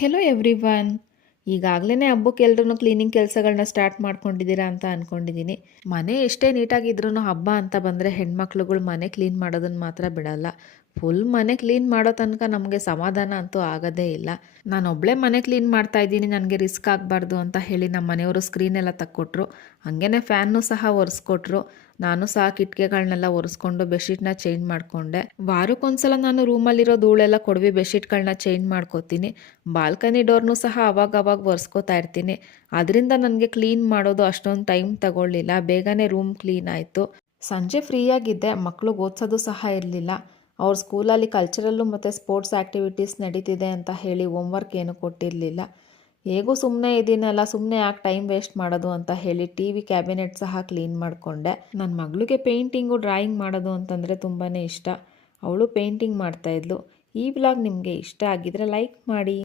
Hello everyone. ಈಗಾಗಲೇ ಹಬ್ಬಕ್ಕೆ ಎಲ್ರೂ ಕ್ಲೀನಿಂಗ್ ಕೆಲಸಗಳನ್ನ ಸ್ಟಾರ್ಟ್ ಮಾಡ್ಕೊಂಡಿದ್ದೀರಾ ಅಂತ ಅಂದ್ಕೊಂಡಿದ್ದೀನಿ. ಮನೆ ಎಷ್ಟೇ ನೀಟಾಗಿದ್ರೂ ಹಬ್ಬ ಅಂತ ಬಂದರೆ ಹೆಣ್ಮಕ್ಳುಗಳು ಮನೆ ಕ್ಲೀನ್ ಮಾಡೋದನ್ನು ಮಾತ್ರ ಬಿಡಲ್ಲ. ಫುಲ್ ಮನೆ ಕ್ಲೀನ್ ಮಾಡೋ ತನಕ ನಮಗೆ ಸಮಾಧಾನ ಅಂತೂ ಆಗೋದೇ ಇಲ್ಲ. ನಾನೊಬ್ಬಳೇ ಮನೆ ಕ್ಲೀನ್ ಮಾಡ್ತಾ ಇದ್ದೀನಿ, ನನಗೆ ರಿಸ್ಕ್ ಆಗಬಾರ್ದು ಅಂತ ಹೇಳಿ ನಮ್ಮ ಮನೆಯವರು ಸ್ಕ್ರೀನ್ ಎಲ್ಲ ತಕ್ಕೊಟ್ರು. ಹಾಗೇ ಫ್ಯಾನ್ನು ಸಹ ಒರೆಸ್ಕೊಟ್ರು. ನಾನು ಸಹ ಕಿಟಕಿಗಳನ್ನೆಲ್ಲ ಒರೆಸ್ಕೊಂಡು ಬೆಡ್ಶೀಟ್ನ ಚೇಂಜ್ ಮಾಡಿಕೊಂಡೆ. ವಾರಕ್ಕೊಂದ್ಸಲ ನಾನು ರೂಮಲ್ಲಿರೋ ಧೂಳೆಲ್ಲ ಕೊಡವಿ ಬೆಡ್ಶೀಟ್ಗಳನ್ನ ಚೇಂಜ್ ಮಾಡ್ಕೋತೀನಿ. ಬಾಲ್ಕನಿ ಡೋರ್ನು ಸಹ ಅವಾಗ ಒರೆಸ್ಕೋತಾ ಇರ್ತೀನಿ. ಅದರಿಂದ ನನಗೆ ಕ್ಲೀನ್ ಮಾಡೋದು ಅಷ್ಟೊಂದು ಟೈಮ್ ತಗೊಳ್ಳಿಲ್ಲ, ಬೇಗನೆ ರೂಮ್ ಕ್ಲೀನ್ ಆಯಿತು. ಸಂಜೆ ಫ್ರೀಯಾಗಿದ್ದೆ, ಮಕ್ಳಿಗೆ ಓದಿಸೋದು ಸಹ ಇರಲಿಲ್ಲ. ಅವ್ರ ಸ್ಕೂಲಲ್ಲಿ ಕಲ್ಚರಲ್ಲು ಮತ್ತು ಸ್ಪೋರ್ಟ್ಸ್ ಆ್ಯಕ್ಟಿವಿಟೀಸ್ ನಡೀತಿದೆ ಅಂತ ಹೇಳಿ ಹೋಮ್ವರ್ಕ್ ಏನೂ ಕೊಟ್ಟಿರಲಿಲ್ಲ. ಹೇಗೂ ಸುಮ್ಮನೆ ಇದ್ದೀನಲ್ಲ, ಸುಮ್ಮನೆ ಯಾಕೆ ಟೈಮ್ ವೇಸ್ಟ್ ಮಾಡೋದು ಅಂತ ಹೇಳಿ TV ಕ್ಯಾಬಿನೆಟ್ ಸಹ ಕ್ಲೀನ್ ಮಾಡಿಕೊಂಡೆ. ನನ್ನ ಮಗಳಿಗೆ ಪೇಂಟಿಂಗು ಡ್ರಾಯಿಂಗ್ ಮಾಡೋದು ಅಂತಂದರೆ ತುಂಬಾ ಇಷ್ಟ. ಅವಳು ಪೇಂಟಿಂಗ್ ಮಾಡ್ತಾಯಿದ್ಲು. ಈ ವ್ಲಾಗ್ ನಿಮಗೆ ಇಷ್ಟ ಆಗಿದ್ರೆ ಲೈಕ್ ಮಾಡಿ.